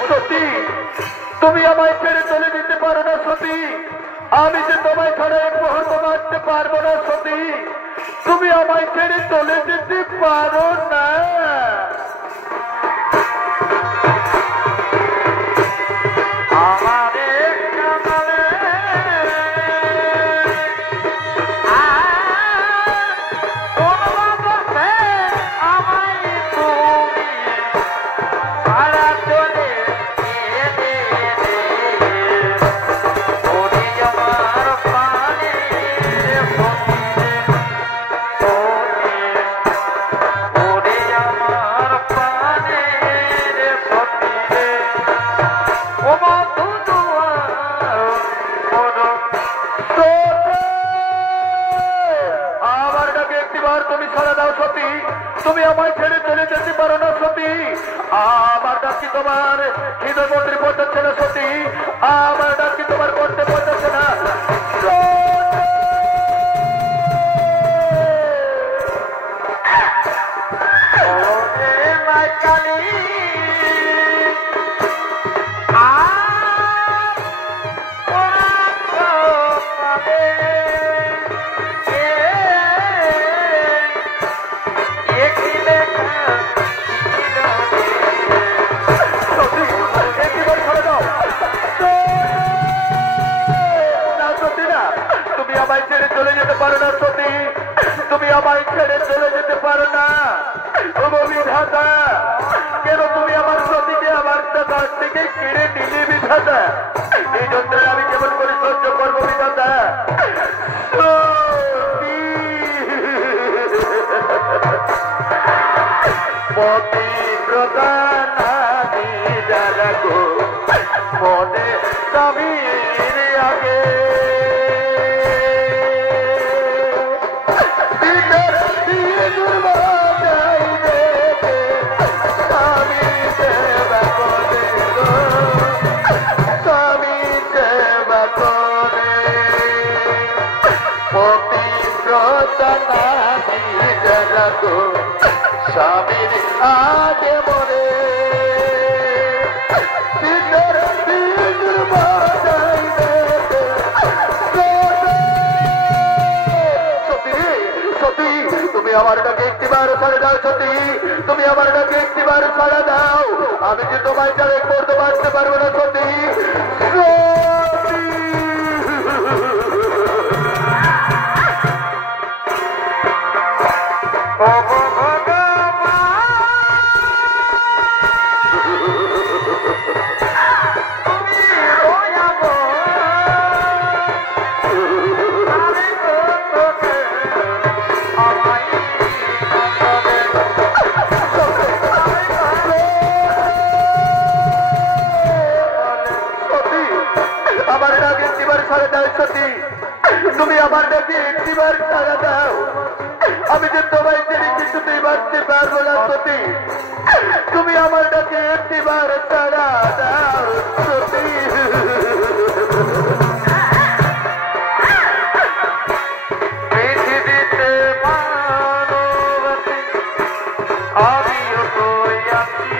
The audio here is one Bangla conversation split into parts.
সতী তুমি আমায় ছেড়ে চলে যেতে পারো না সতী আমি যে তোমায় ছাড়া এক মুহূর্ত বাঁচতে পারবো না সতী তুমি আমায় ছেড়ে চলে যেতে পারো না তুমি আমায় ছেড়ে চলে যেতে পারো না সতী আমার ডাক কি তোমার হৃদয় মন্দির পৌঁছাচ্ছে না সতী আমার ডাক কি তোমার করতে পৌঁছাচ্ছে না চলে যেতে পারো না সতী তুমি আমায় ছেড়ে চলে যেতে পারো না বিধাতা কেন তুমি আমার সতীকে আমার কাছ থেকে কেড়ে নিলে বিধাতা এই যন্ত্রে আমি কেমন করে সহ্য করবো বিধাতা পতিব্রতা নারী যারা গো মনে স্বামীর আগে স্বামীর আগে মরে তুমি আমার ডাকে একটিবার ছাড়া দাও সতী তুমি আমার ডাকে একটিবার ছাড়া দাও আমি যে তোমায় ছাড়া করতে পারতে পারবো না সতী তুমি আমার ডাকে একটিবার ছাড়া দাও আমি যে তোমায় ছেড়ে কিছুতেই বাঁচতে পারবো না সতী তুমি আমার ডাকে একটিবার ছাড়া দাও সতী পৃথিবীতে মানবতী আমিও তো আছি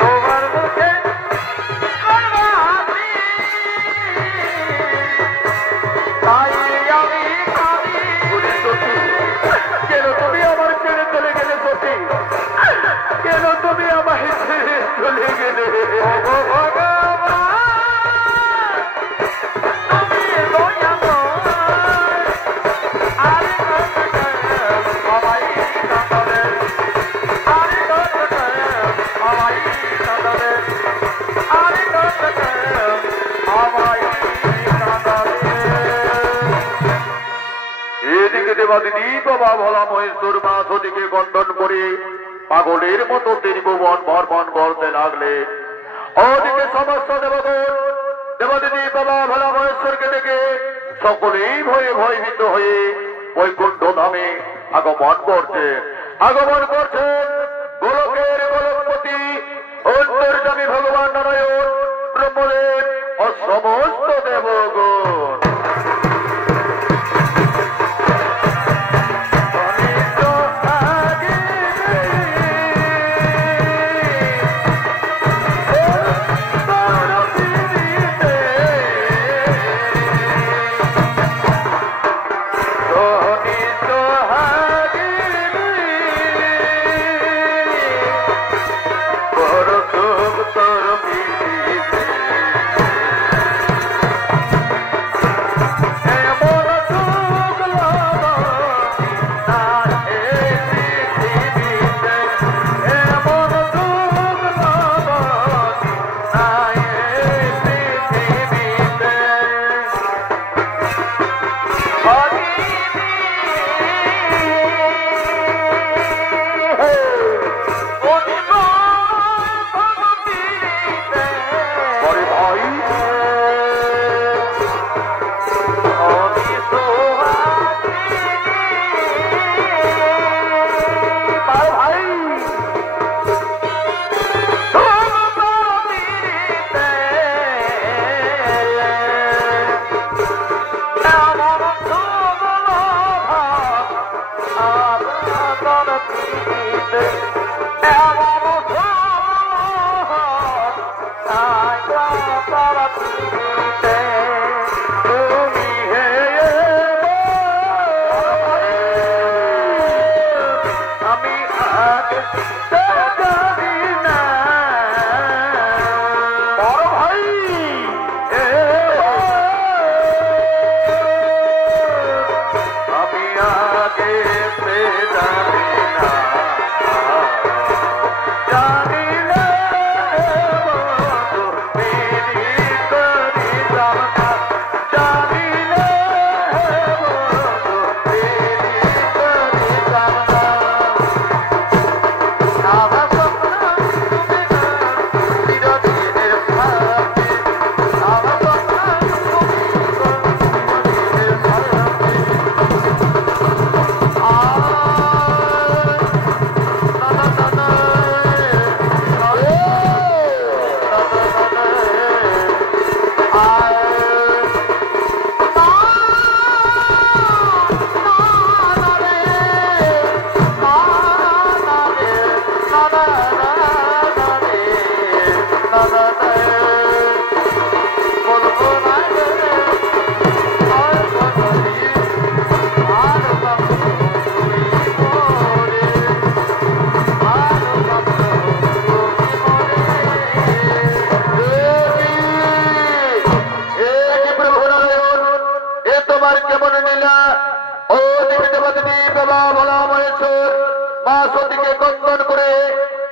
তোমার মুখে কেন তুমি আমার ছেড়ে চলে গেলে সতী কেন তুমি আমায় ছেড়ে চলে গেলে দেবাদিনী বাবা ভোলা মহেশ্বর মা সতীকে গণ্ডন করে পাগলের মতো তিনি ভুবন ভরবন করতে লাগলে ওদিকে সমস্ত দেবাদিনী বাবা ভোলা মহেশ্বরকে দেখে সকলেই ভয়ে ভয়ভীত হয়ে বৈকুণ্ঠ ধামে আগমন করছেন গোলকের গোলকপতি অন্তর্যামী ভগবান নারায়ণ ব্রহ্মদেব ও সমস্ত দেবগণ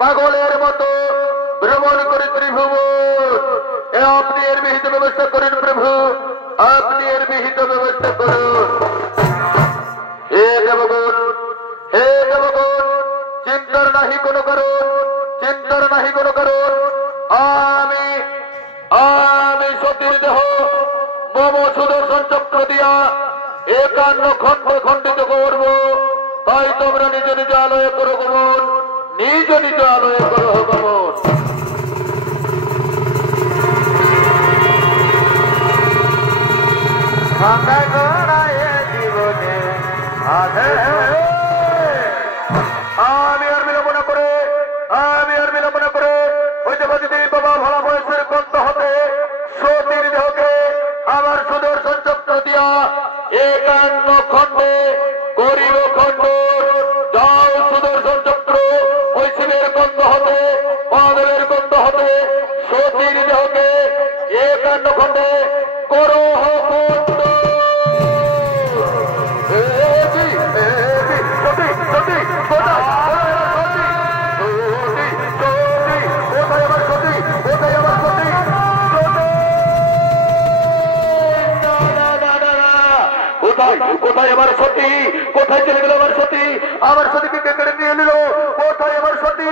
পাগলের মতো ভ্রমণ করে ত্রিভুবন আপনি এর বিহিত ব্যবস্থা করেন প্রভু, আপনি এর বিহিত ব্যবস্থা করুন। হে দেবগণ, হে দেবগণ, চিন্তার নাহি কোন কারণ, চিন্তার নাহি কোন কারণ। আমি সতীর দেহ মম সুদর্শন চক্র দিয়া 51 খণ্ড খণ্ডিত করব। তাই তোমরা নিজ নিজ আলয়ে করো গমন, নিজ নিজ আলয়ে করো গমন। জীবনে আমি আর বিলম্বনা করে ওই যে বাদিদি বাবা ভালা বয়সের গন্ধ হতে সতীর দেহকে আমার সুদর্শন চক্র দিয়া 51 খণ্ডে করিব খণ্ড। যাও সুদর্শন চক্র ওই শিবের গন্ধ হতে পাদলের গন্ধ হতে সতীর দেহকে 51 খণ্ডে করো খণ্ড। কোথায় আমার সতী? কোথায় চলে গেল আমার সতী? আমার সতীকে কে কেড়ে নিয়ে নিল? কোথায় আমার সতী?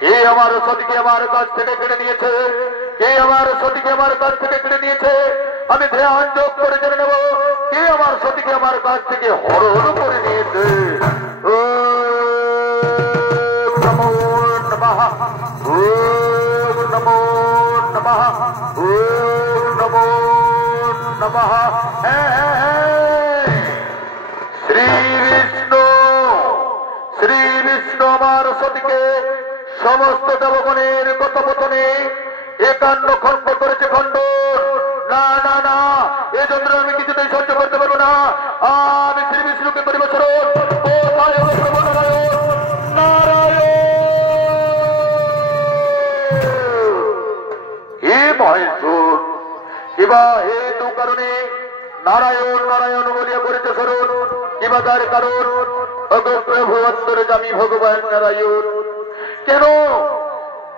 কে আমার সতীকে আমার কাছ থেকে কেড়ে নিয়েছে? কে আমার সতীকে আমার কাছ থেকে কেড়ে নিয়েছে? আমি ধ্যান যোগ করে জেনে নেব কে আমার সতীকে আমার কাছ থেকে হরণ করে নিয়েছে। নমো নমঃ, নমো নমঃ, নমো নমঃ। শ্রী বিষ্ণু আমার সতীকে সমস্ত দেবগণের কথোপকথনে 51 খণ্ড করেছে খণ্ড। না না না, এই জন্য আমি কিছুতেই সহ্য করতে পারবো না। আমি শ্রী বিষ্ণুকে করিব স্মরণ। কোথায় হলো প্রভু নারায়ণ? হে মহেশ্বর, কিবা হেতু কারণে নারায়ণ নারায়ণ বলিয়া করেছে স্মরণ, কিবা তার কারণ? প্রভু অন্তর্যামী ভগবান নারায়ণ, কেন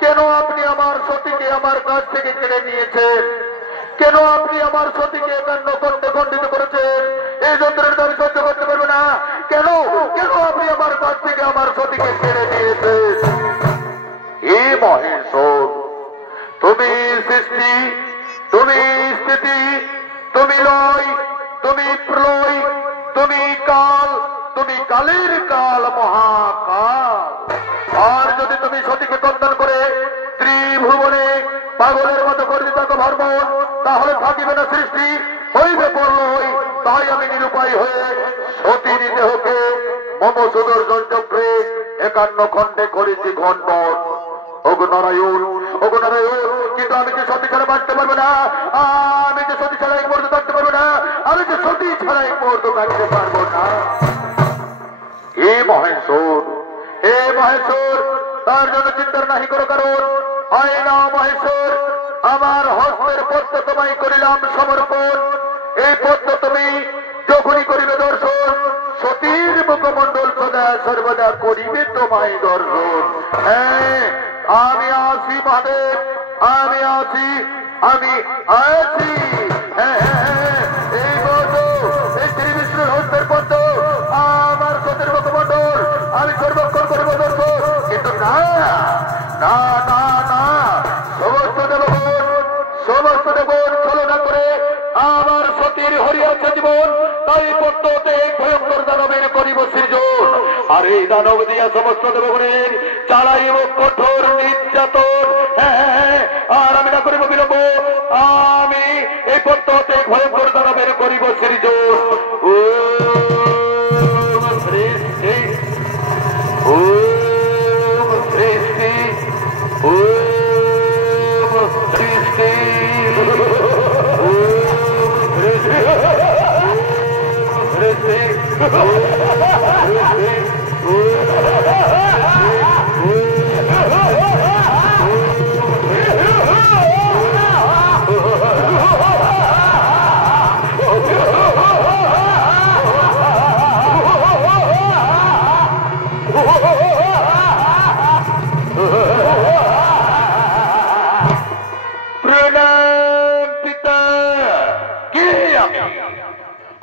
কেন আপনি আমার সতীকে আমার কাছ থেকে কেড়ে নিয়েছেন? কেন আপনি আমার সতীকে 51 খণ্ডে খণ্ডিত করেছেন? এই যন্ত্রের আমি সহ্য করতে পারবো না। কেন কেন আপনি আমার কাছ থেকে আমার সতীকে কেড়ে নিয়েছেন? হে মহেশ্বর, তুমি সৃষ্টি, তুমি স্থিতি, তুমি লয়, তুমি প্রলয়, তুমি কাল, তুমি কালের কাল, মহাকাল। আর যদি তুমি সতীকে কন্দন করে ত্রিভুবনে পাগলের মতো করে থাকো ভ্রমণ, তাহলে থাকিবে না সৃষ্টি, হইবে প্রলয়। তাই আমি নিরুপায় হয়ে সতীর দেহকে মম সুদর্শন চক্রে একান্ন খণ্ডে করেছি খণ্ডন। ওগো নারায়ণ, ওগো নারায়ণ, কিন্তু আমি যে সতী ছাড়া বাঁচতে পারবো না, আমি যে সতী ছাড়া এক মুহূর্ত থাকতে পারবো না, আমি যে সতী ছাড়া এক মুহূর্ত থাকতে পারবো না। হে মহেশ্বর, হে মহেশ্বর, তার জন্য চিন্তার নাহি কোনো কারণ হয় না। মহেশ্বর, আমার হস্তের পদ্ম তোমায় করিলাম সমর্পণ। এই পদ্ম তুমি যখনই করিবে দর্শন, সতীর মুখমণ্ডল সদা সর্বদা করিবে তোমায় দর্শন। হ্যাঁ, আমি আসি মহাদেব, আমি আসি, আমি আসি। হ্যাঁ হ্যাঁ, এই পদ্ম, এই শ্রী বিষ্ণুর হস্তের পদ্ম আমার সতীর মুখমণ্ডল আমি সর্বক্ষণ করিব দর্শন। কিন্তু না না না না, সমস্ত দেবগণ ছলনা করে আমার সতীর হরিয়াছে জীবন, তাই পদ্মতে ভয়ঙ্কর দানবের করিব সৃজন। আর এই দানব দিয়া সমস্ত দেবগণের চালাইব কঠোর নির্যাতন। হ্যাঁ, আর আমি না করিব বিলম্ব, আমি এই পদ্মতে ভয়ঙ্কর দানবের করিব সৃজন। ও সৃষ্টি, ও সৃষ্টি, ও সৃষ্টি,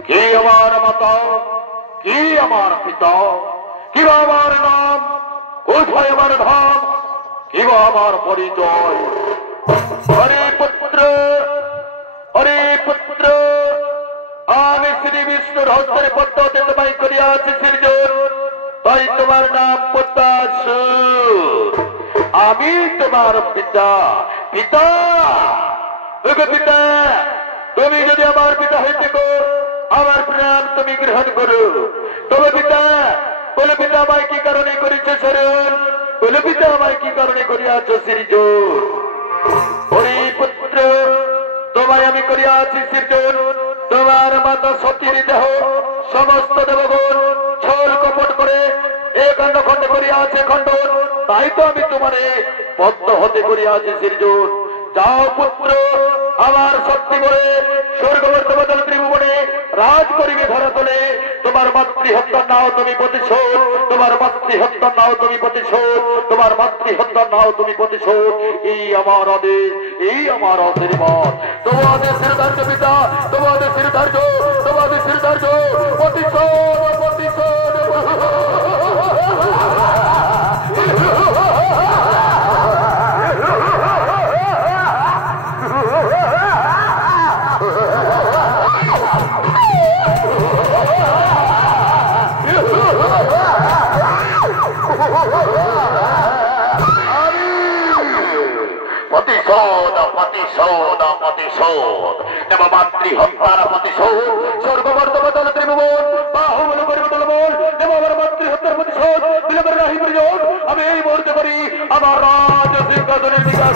কে আমার মাতা, কে আমার পিতা, কি আমার নাম, কোথায় আমার ধাম, কি আমার পরিচয়। হরে পুত্র, হরে পুত্র, আমি শ্রী বিষ্ণুর হস্তের পদ্মতে তোমায় করিয়াছি সৃজন, তাই তোমার নাম পদ্মাসুর। আমি তোমার পিতা। পিতা, পিতা, তুমি যদি আমার পিতা হইতে গো, আমার প্রাণ তুমি গ্রহণ করো। তবে পিতা, বলে পিতা আমায় কি কারণে করিছে শরণ, বলে পিতা আমায় কি কারণে করিয়াছ সৃজন। হরি পুত্র, তোমায় আমি করিয়াছি সৃজন, তোমার মাতা সতীর দেহ সমস্ত দেবগণ ছল কপট করে একান্ন খণ্ডে করিয়াছে খণ্ডন, তাই তো আমি তোমারে পদ্ম হতে করিয়াছি সৃজন। যাও পুত্র, আমার শক্তি বলে স্বর্গবর্তমাতল ত্রিভুবনে রাজ করিবে ধরাতলে। তোমার মাতৃহত্যার নাও তুমি প্রতিশোধ, তোমার মাতৃহত্যার নাও তুমি প্রতিশোধ, তোমার মাতৃহত্যার নাও তুমি প্রতিশোধ। এই আমার আদেশ, এই আমার আশীর্বাদ। তোমাদের শ্রীধার্য পিতা, তোমাদের শ্রীধার্য, তোমাদের শ্রীধার্য প্রতিশোধ, প্রতিশোধ। প্রতিশোধ, প্রতিশোধ, প্রতিশোধ, দেব মাতৃহত্যার প্রতিশোধ। স্বর্গবর্তমাতল ত্রিভুবন বাহুবল করিব দলবল, দেব আমার মাতৃহত্যার প্রতিশোধ। বিলম্বের রাহি প্রয়োজন, আমি এই মুহূর্তে করি আমার রাজ সিংহাসনের বিকাশ।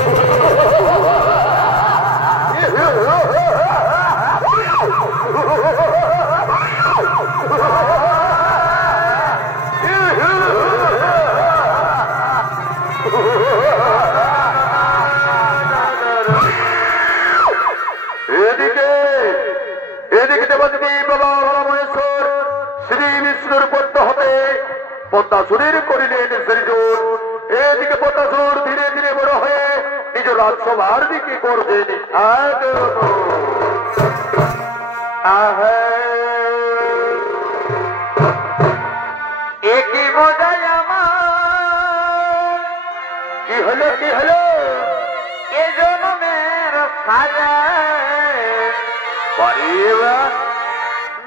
এদিকে এদিকে দেবদেবী বাবা মহেশ্বর শ্রী বিষ্ণুর পদ্ম হতে পদ্মাসুরের করিলেন সৃজন। এদিকে পদ্মাসুর ধীরে ধীরে বড় হয়ে নিজ রাজসভার দিকে করবেন একই মজায় আমার। কি হলো, কি হলো? এ জন্মের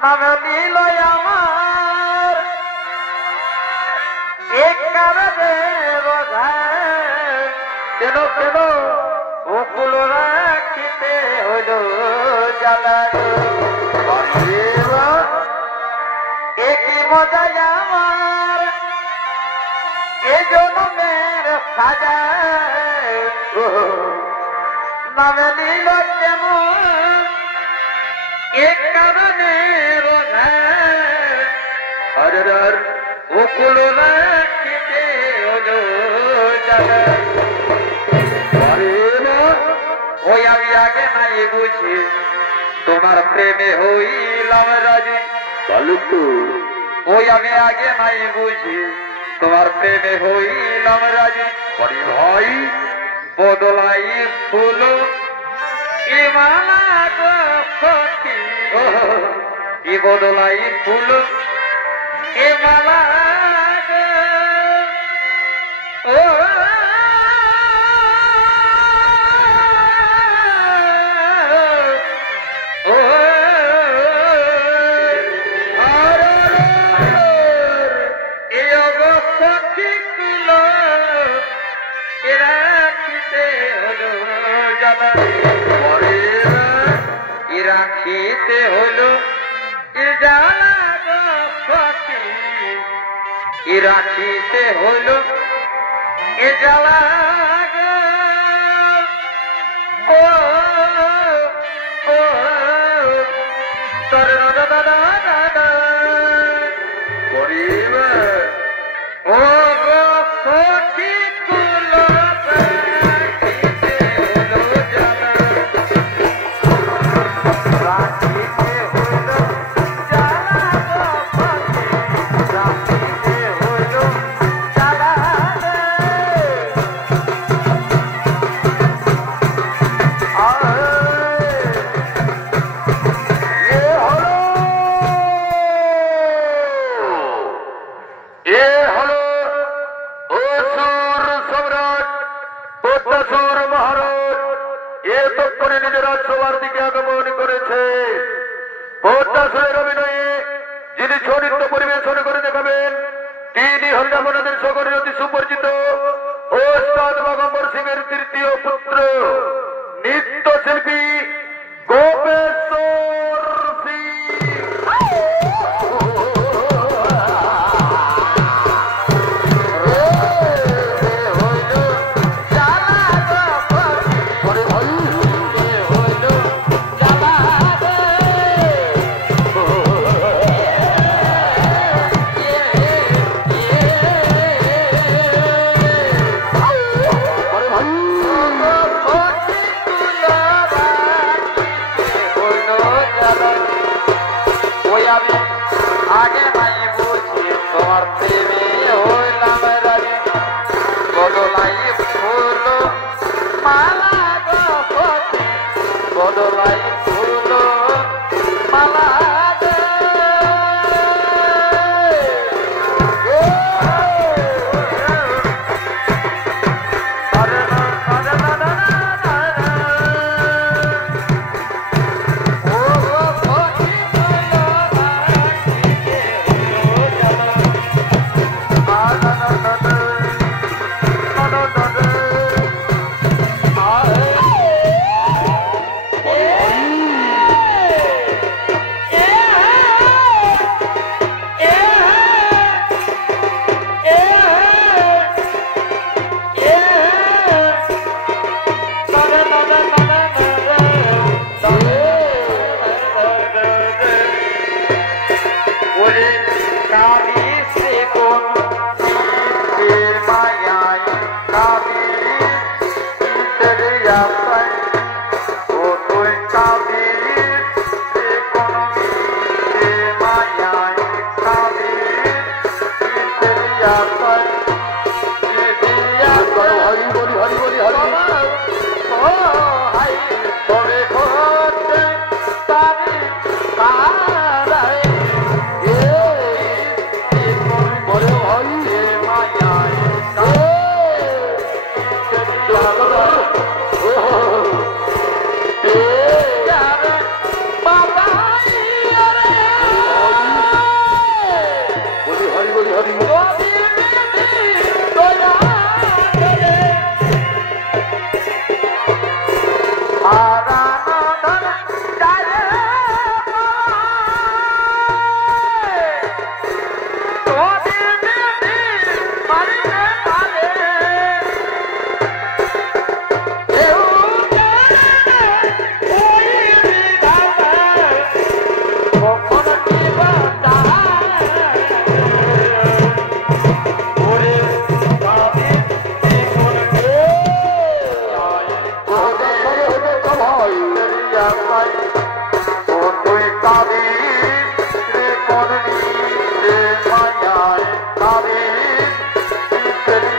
নাম দিল আমার এক কারণে বোঝায়। কেন কেন উকুল রাখিতে হইল জ্বালা। একই মজায় আমার, এই জন্মের সাজায় নামে লীল কেন এক কারণে রোজার ওকুল রাখিতে হলো জানা ওই আমি আগে নাই বুঝি তোমার প্রেমে হইলাম রাজি ওই আমি আগে নাই বুঝি তোমার প্রেমে হইলাম রাজি বড়ি ভাই বদলাই ফুল এ মালা গো সখী এ বদলাই ফুল এ মালা ও রাখিতে হলো রাখিতে হলো এ জ্বালা ও ও ও গো সখী কুলো সুপরিচিত ওস্তাদ বাগম্বর সিং এর তৃতীয় পুত্র নৃত্য শিল্পী গোপেশ্বর আগে নাই বুঝি তোমার প্রেমে হইলাম রাজি বদলাই ফুল মালা গো সখী বদলাই ফুল মালা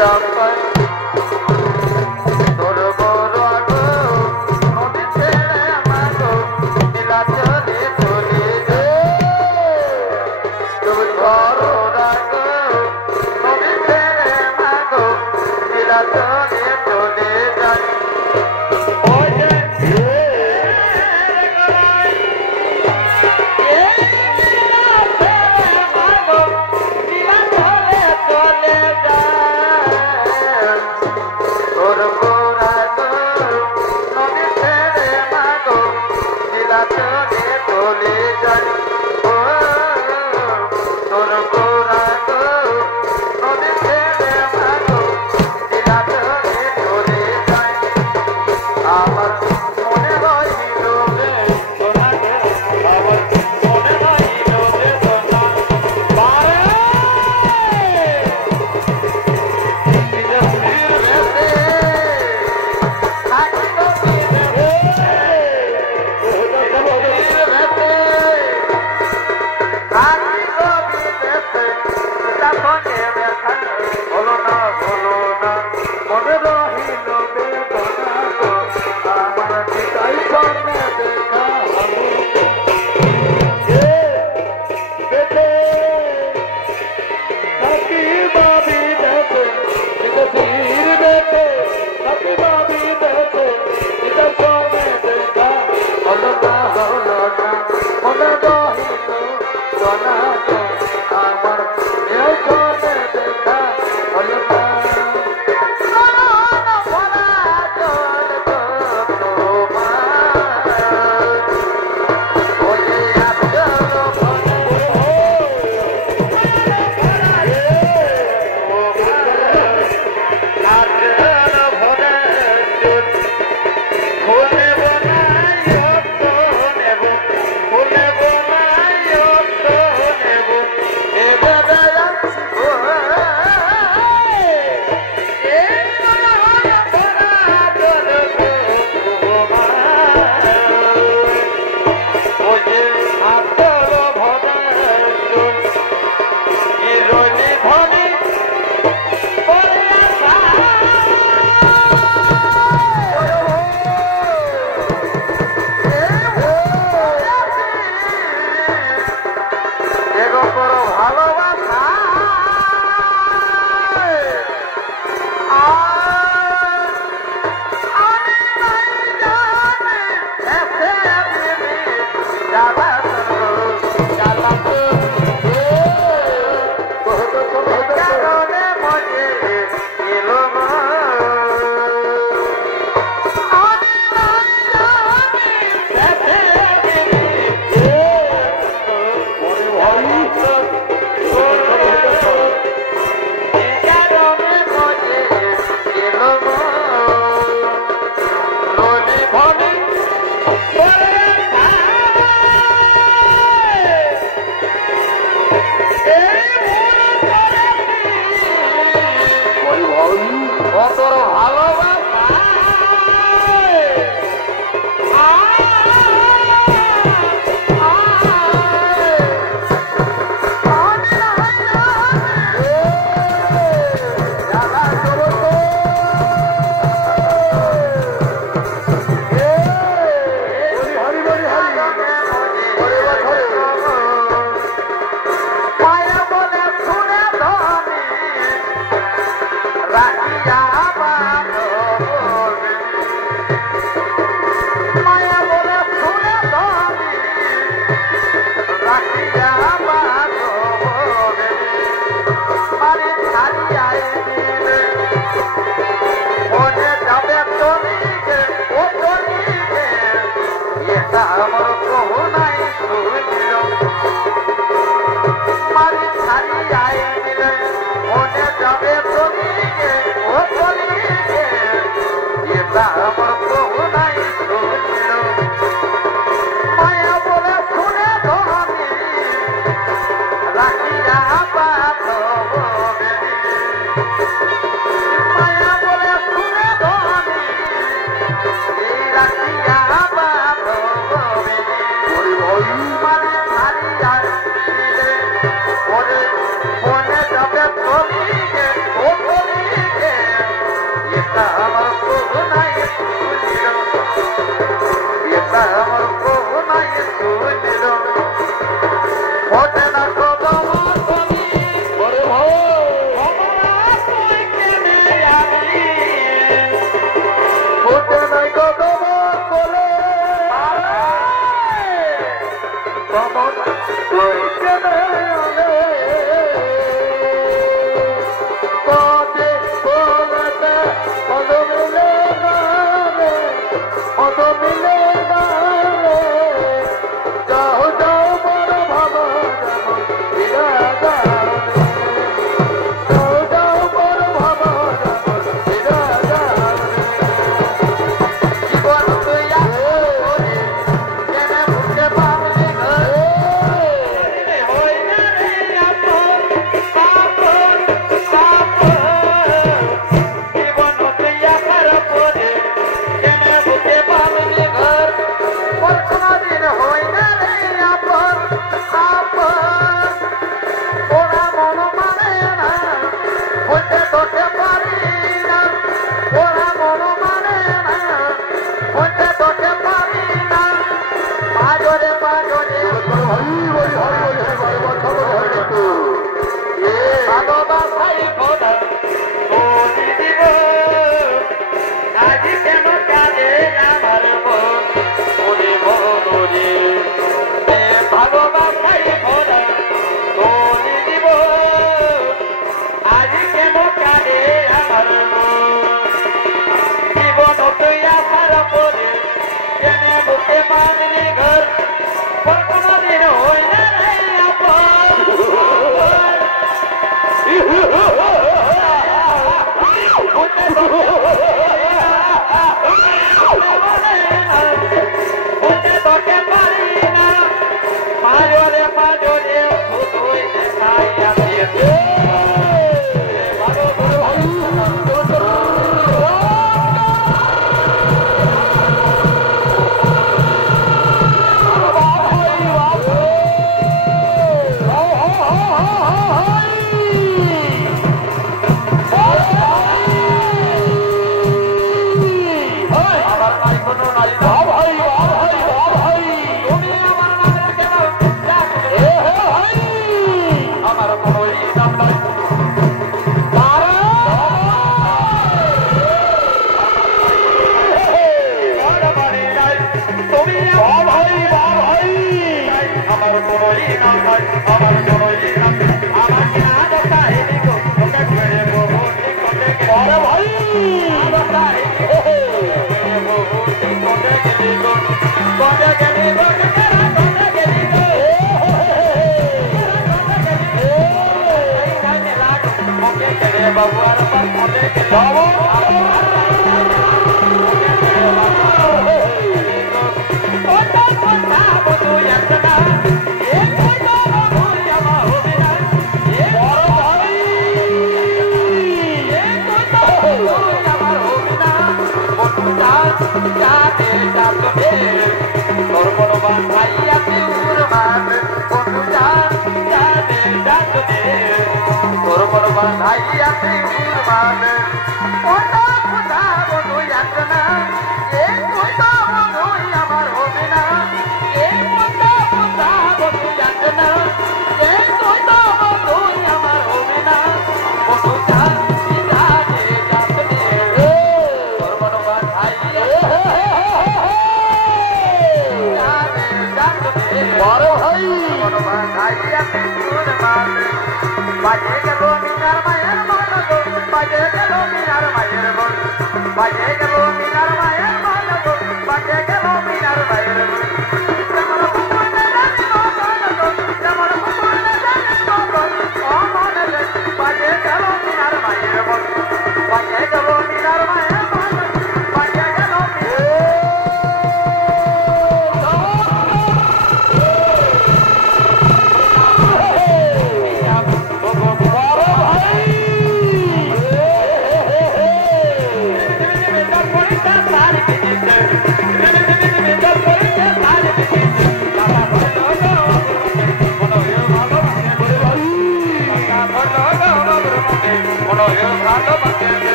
রাখিয়া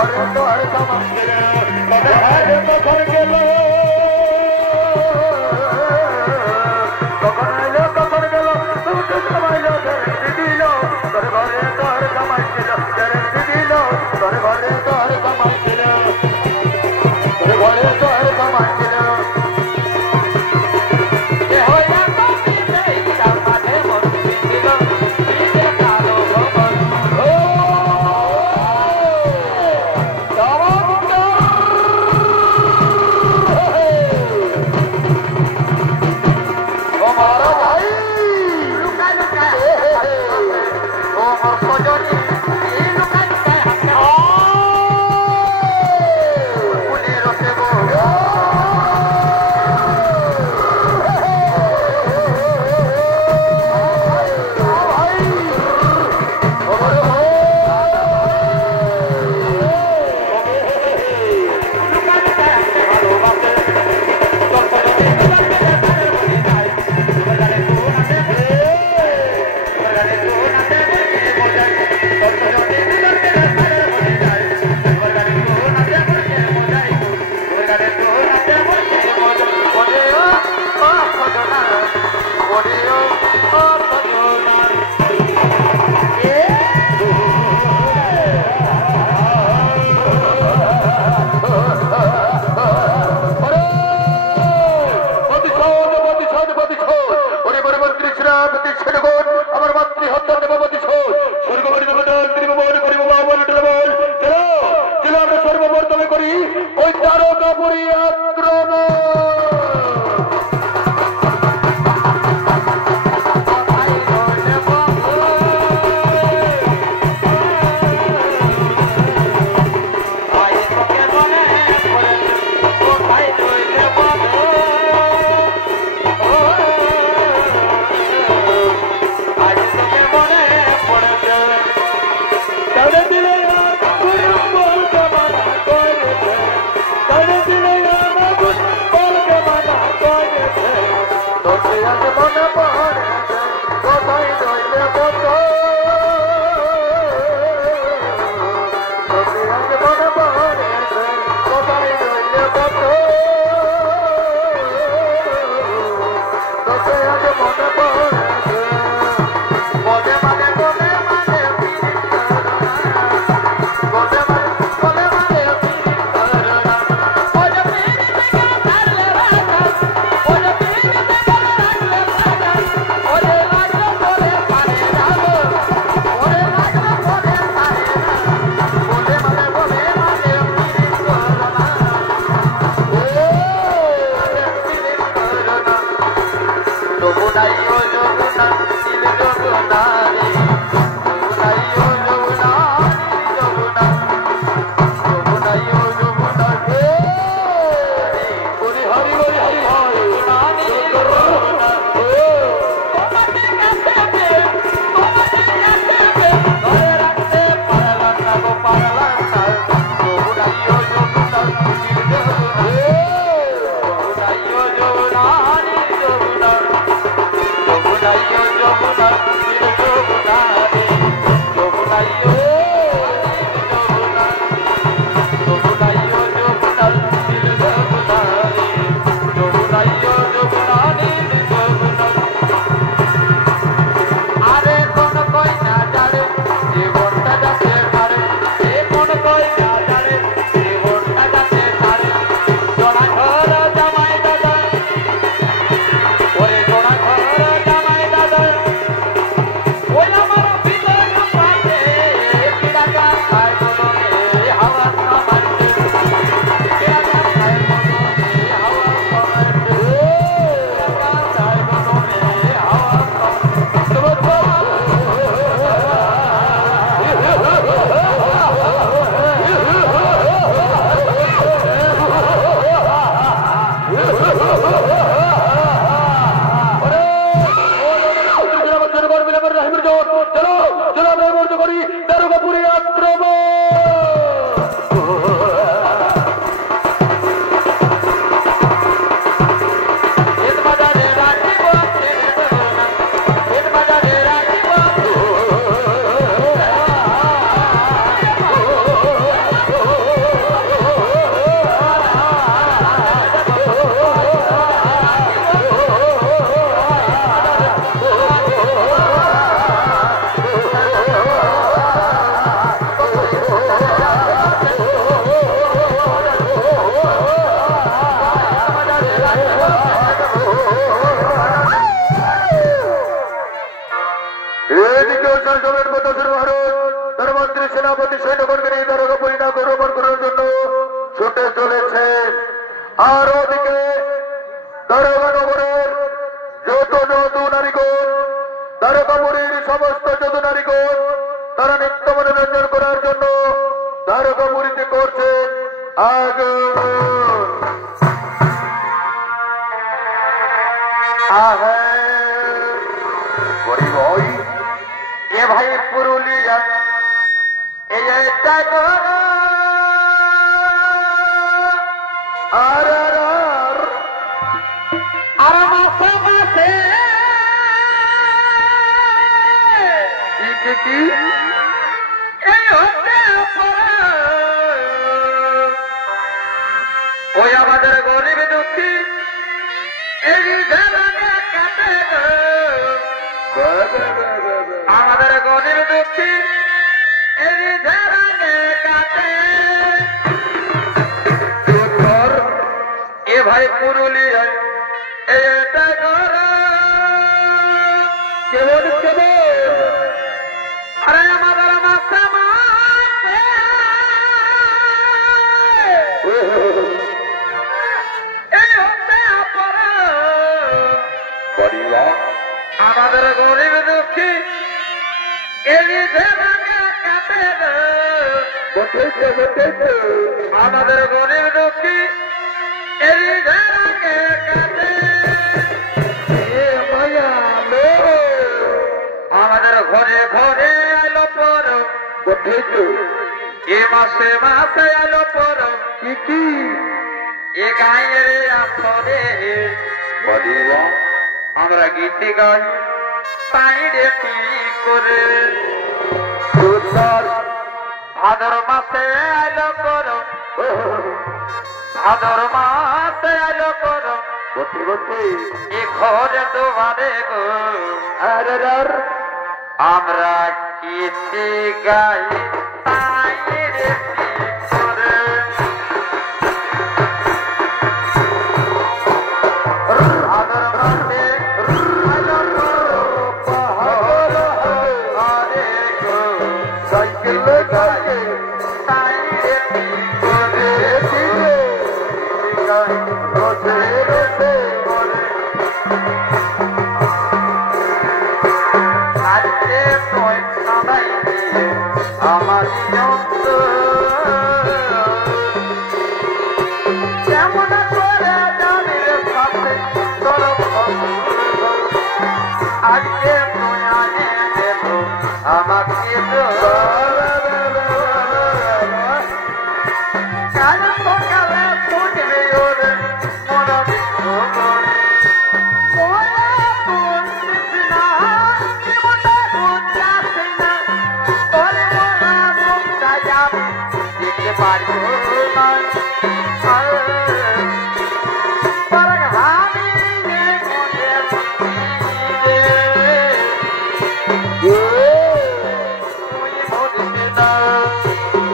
ঘরে তোর কামাই তবে ঘরে কখন গেল কখন এলো কখন গেল তুমি সবাইলো দিল তোর ঘরে তোর কামাই ছিল দিল তোর ঘরে তোর কামাই ছিল তোর ঘরে তোর কামাই ছিল আমার মাতৃ হত্যা দেবতী স্বর্গবাড়ি আমরা সর্বপ্রথমে করি ওই তারকাপুরী আক্রমণ দিলে আগুন আহে বড়ি ভাই এ ভাই পুরুলিয়া এইটা গর আর আর মাসে মাসে কি এই হতে ওই আমাদের গরিব দুঃখী এই ধরনের কাটে আমাদের গরিব দুঃখী এই ধরনের কাটে এ ভাই পুরুলিয়ায় এটা ঘর কেমন আরে আমাদের মাসে মাসে এই হতে বড়ি ভাই আমাদের গরিব দুঃখী এই ধরনের কাটে আমাদের গরিব দুঃখী এই ধরনের কাটে আমাদের ঘরে ঘরে আলো পর এ মাসে মাসে আলো পর কি এ গায়ের আসরে বড়ি ভাই আমরা গীত গাই পাইরে করে ভাদর মাসে আলো কর ভাদর মাসে আলো কর এ ঘরে দুয়ারে গো আমরা গীত গাই পাইরে করে ভাদর মাসে আলো কর আরে গো সাইকেল গায়ে পাইরে করে আজকে তুই সবাই দিয়ে আমার কেমন করে জানির সাথে তোর আজকে তুই আনে দেব আমাকে কাল সকালে শুনবি ওর মন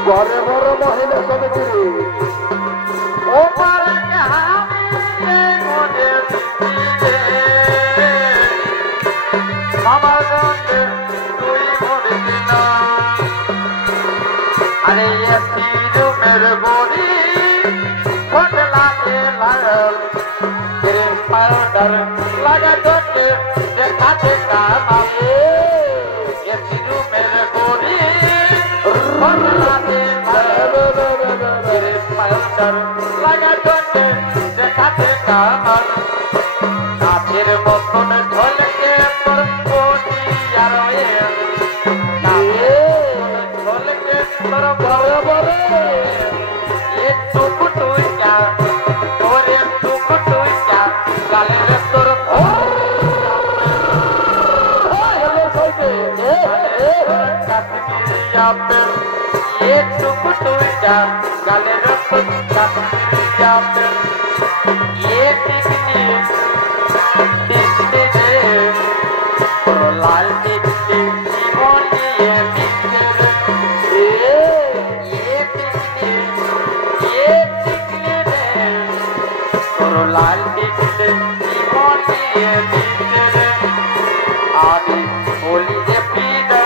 ঘরে বড় মহিলা সমিতি ও পারাকে আমি মনে আমার গন্ধে তুই মরবি না আরে রুমের গড়ি ছোট লাগে লাল পাউডার লাগা তোকে দেখাতে কামাবো রুমের গড়ি ছোট লাগে পাউডার লাগা তোকে দেখাতে কামাল নাচের মতন ঝলকে তোর কোটি আর ঝলকে তোর বড় বড় একটু কুটুইটা তোর একটু কুটুইটা গালের তোর একটু কুটুইটা গালের তোর লাল টিকটি জীবন দিয়ে লাল টিকটি জীবন দিয়ে আমি বলি যে পিতা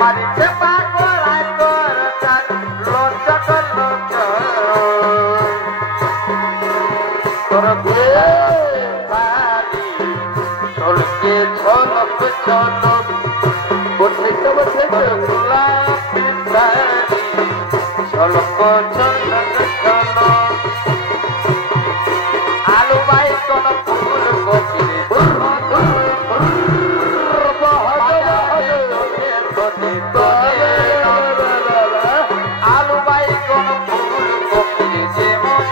মারিতে পাগলায় তোর চাল লচক লচক তোর বাড়ি চলকে ঝলক ঝলক বসেছে গোলাপি শাড়ি ঝলক ঝলক ঝলক আলু বাইগন ফুলকপি আলু বাইগন ফুলকপি যেমন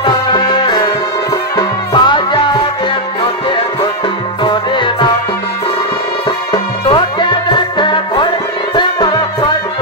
বাজারে তোকে বসি তোরে নাম তোকে দেখে ভরতে বড় পড়ে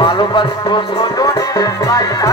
ভালোবাসবো সজনে পাই না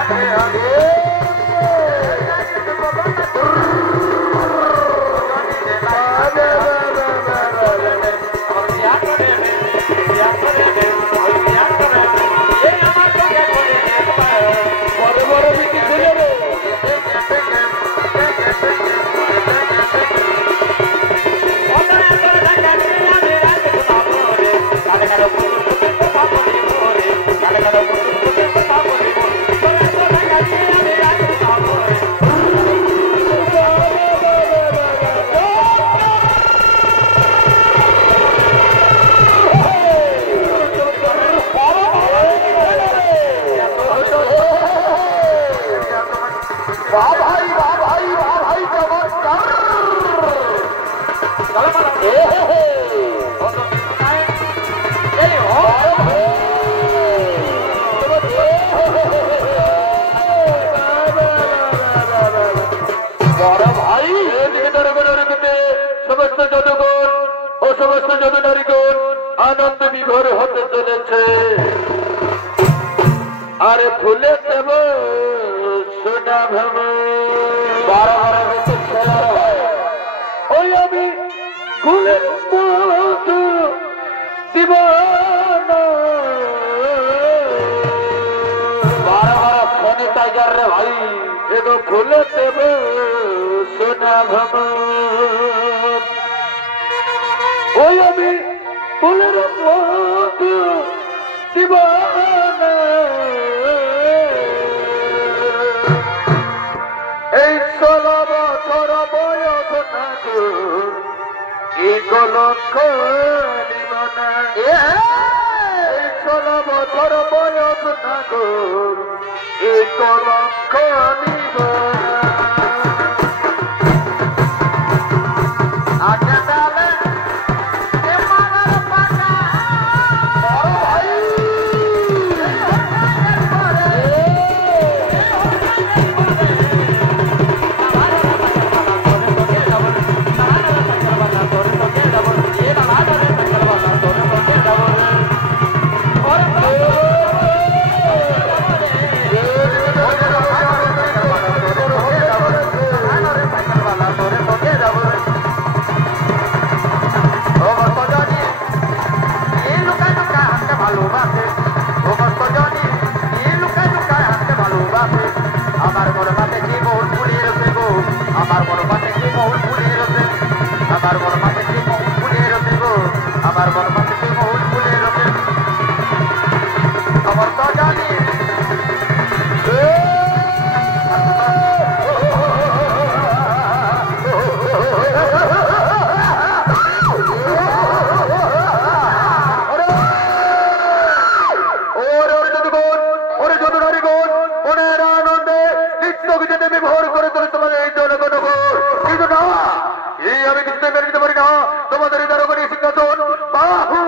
সমস্ত যদুনারীগণ আনন্দ বিভোর হতে চলেছে আরে ফুলে দেব সোনা ভব ওই আমি ফুলের মতো দিবানা ফোনে টাইগার রে ভাই এগো ফুলে দেব সোনা ভব ওই আমি ফুলের মতো দিবানা এই 16 বছর বয়স নাগো এই কলঙ্ক নিব না এই 16 বছর বয়স নাগো এই কলঙ্ক নিব আমার বড় মাঠে কি মৌল ফুলিয়ে রয়েছে গো আমার বড় মাঠে কি মৌল ফুলিয়ে রয়েছে আমার বড় মাঠে কি মৌল ফুলিয়ে রয়েছে গো আমার বড় মাঠে কি মৌল ফুলিয়ে রয়েছে আমার তো জানি তোমাদের দ্বারা করে সিংহাসন বাহু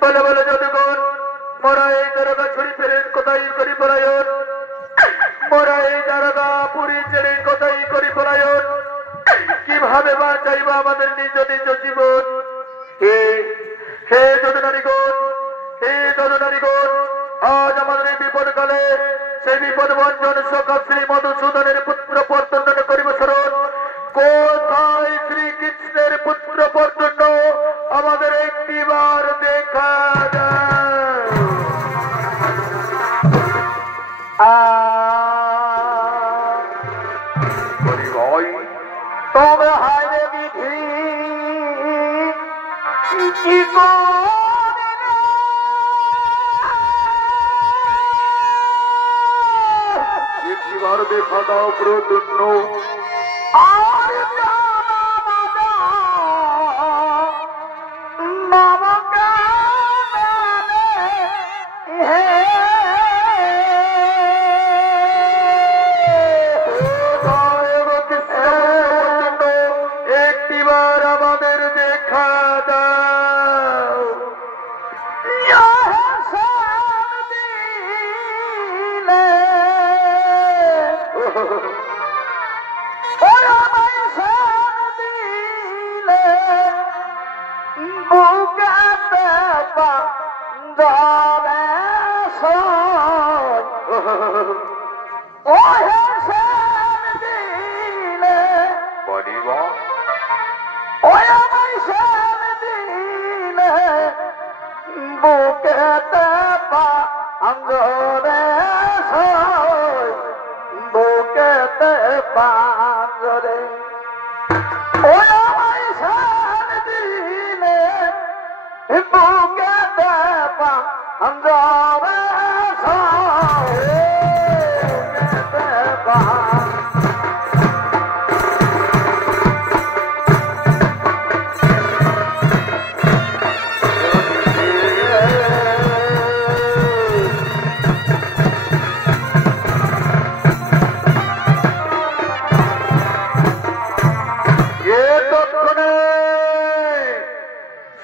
বলে বলে যতক্ষণ মোরা এই দারোগা ছুরি ফেরে কোথায় করি পলায়ন, মোরা এই দারোগা পুরী ছেড়ে কোথায় করি পলায়ন, কিভাবে বাঁচাইব আমাদের নিজ নিজ জীবন। হে যদুনারীগণ, হে যদুনারীগণ, আজ আমাদের এই বিপদ কালে সেই বিপদ ভঞ্জন সখা শ্রী মধুসূদনের পুত্র পর্যটন করিব স্মরণ। কোথায় শ্রীকৃষ্ণের পুত্র পর্যন্ত আমাদের একটিবার দেখা যায়। তবে হায় বিধি কি একটিবার দেখা দাও প্রদ্যুম্ন। আর একটিবার আমাদের দেখা দাও।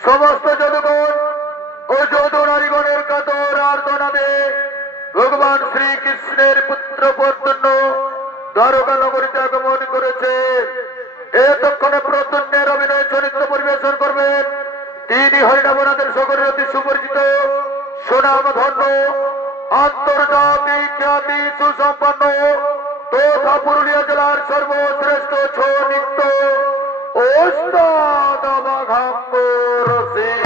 সমস্ত যদুগণ ও যদুনারীগণের কাতর আর্তনাদে ভগবান শ্রীকৃষ্ণের পুত্র পর্যন্ত দ্বারকা নগরীতে আগমন করেছে। এতক্ষণে প্রদ্যুম্নের অভিনয় চরিত্র পরিবেশন করবেন তিনি হরিনামনাথের সকলের অতি সুপরিচিত সুনামধন্য আন্তর্জাতিক খ্যাতি সুসম্পন্ন তথা পুরুলিয়া জেলার সর্বশ্রেষ্ঠ ছৌ নৃত্য ওস্তাদ বাঘাম্বর সিং।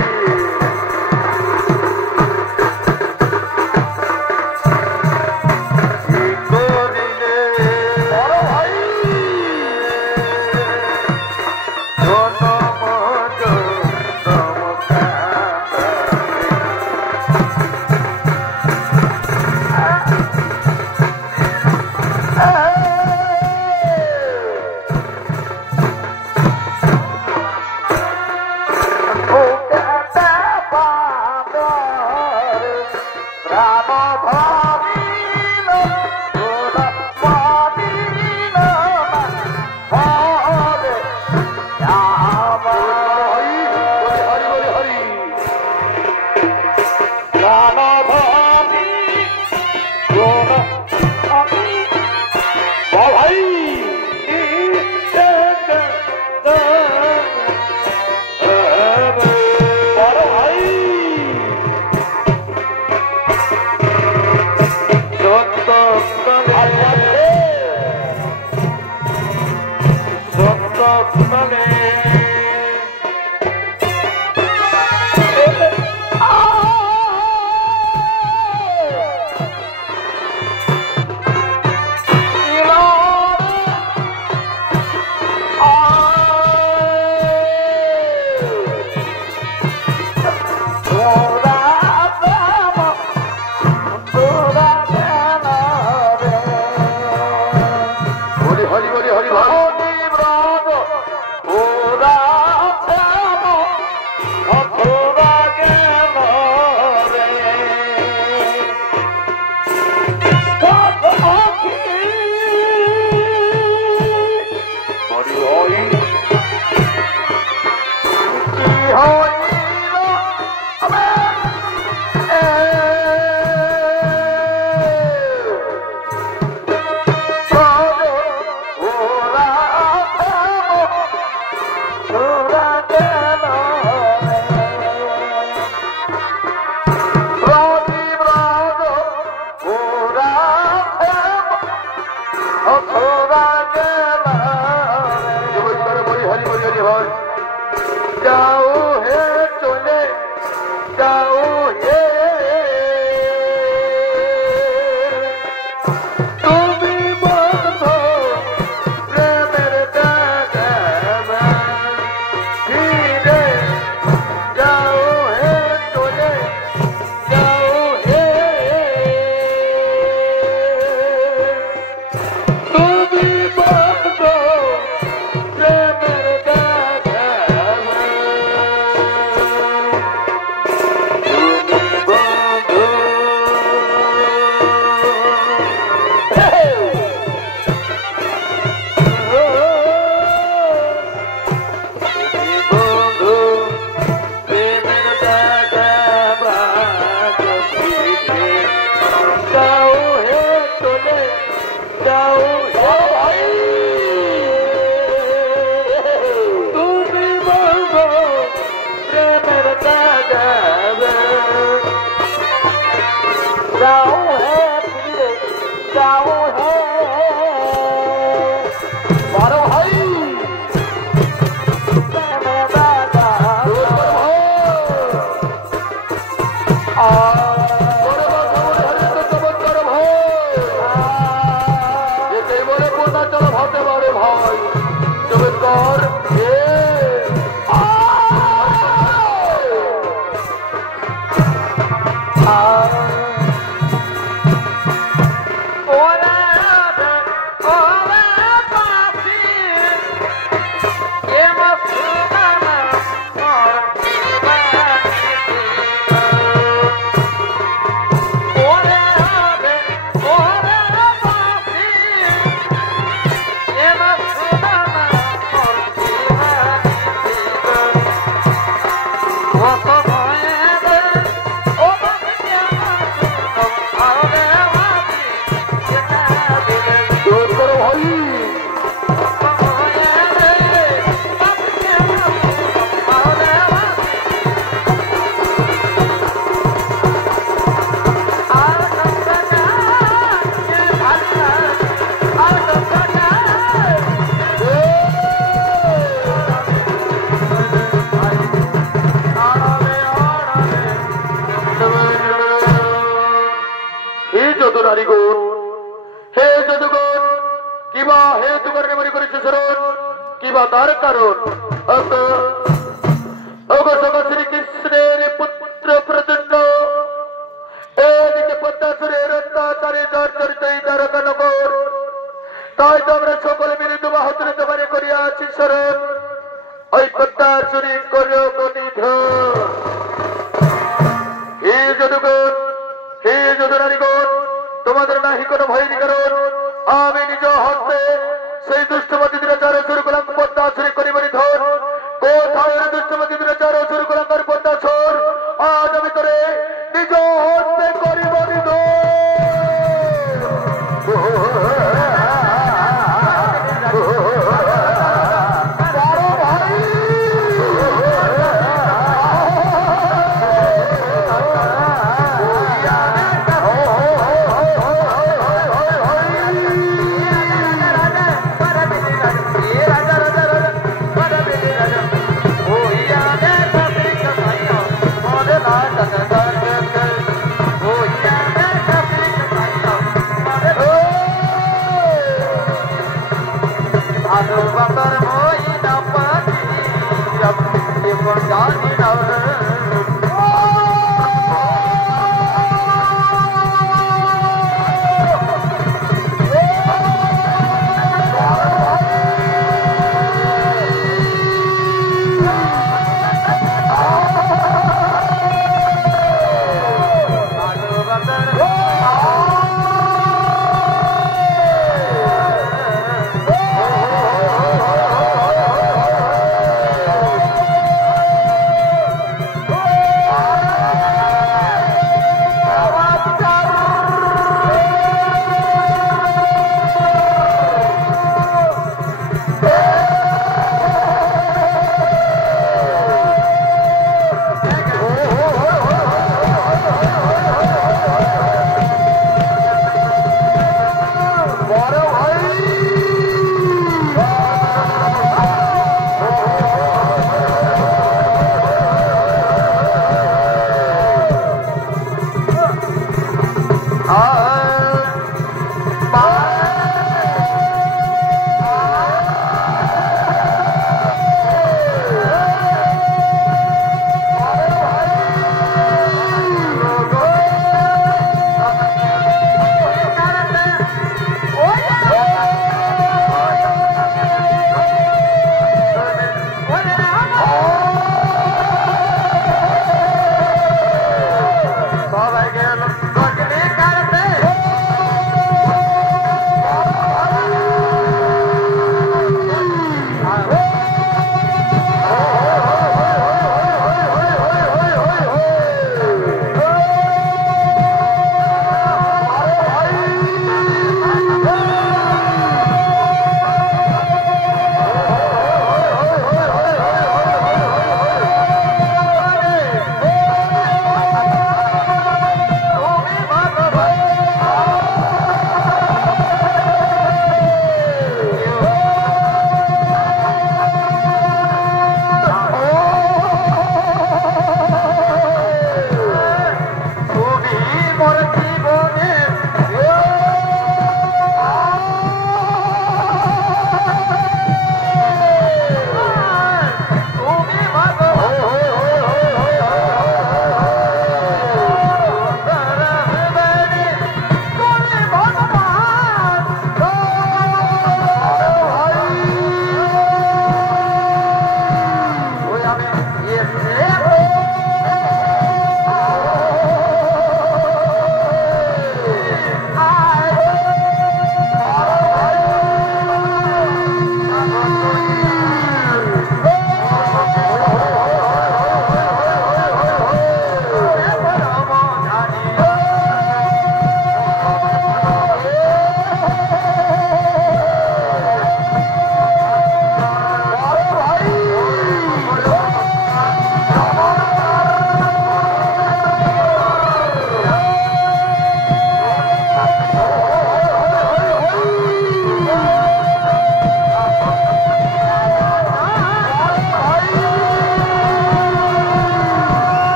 Para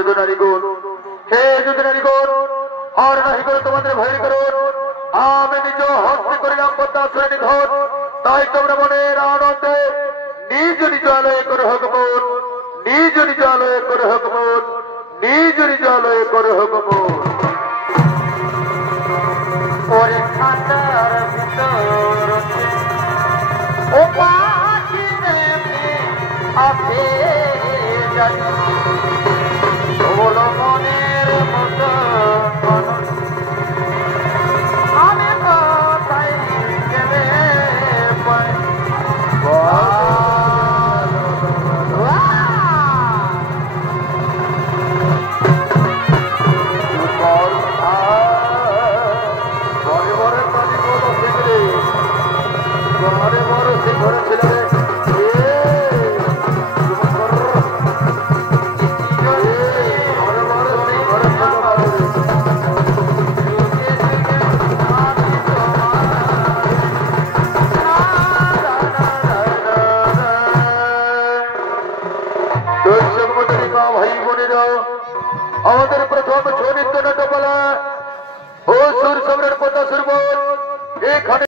যদু নারীগণ, হে যদু নারীগণ, আর নাহি করে তোমাদের ভয়ের করুন। আমি নিজ হস্তে করিলাম পদ্মাসুর নিধন, তাই তোমরা মনের আনন্দে নিজ নিজ আলয়ে করে হকমন, নিজ নিজ আলয়ে করে হকমন, নিজ নিজ আলয়ে করে হকমন। ওরে খাতার ভিতর ও পাখি নেমে আপে যাই বলো মনের মতো আমি কোথায় গেলে পাই আমাদের প্রথম ছৌ নৃত্য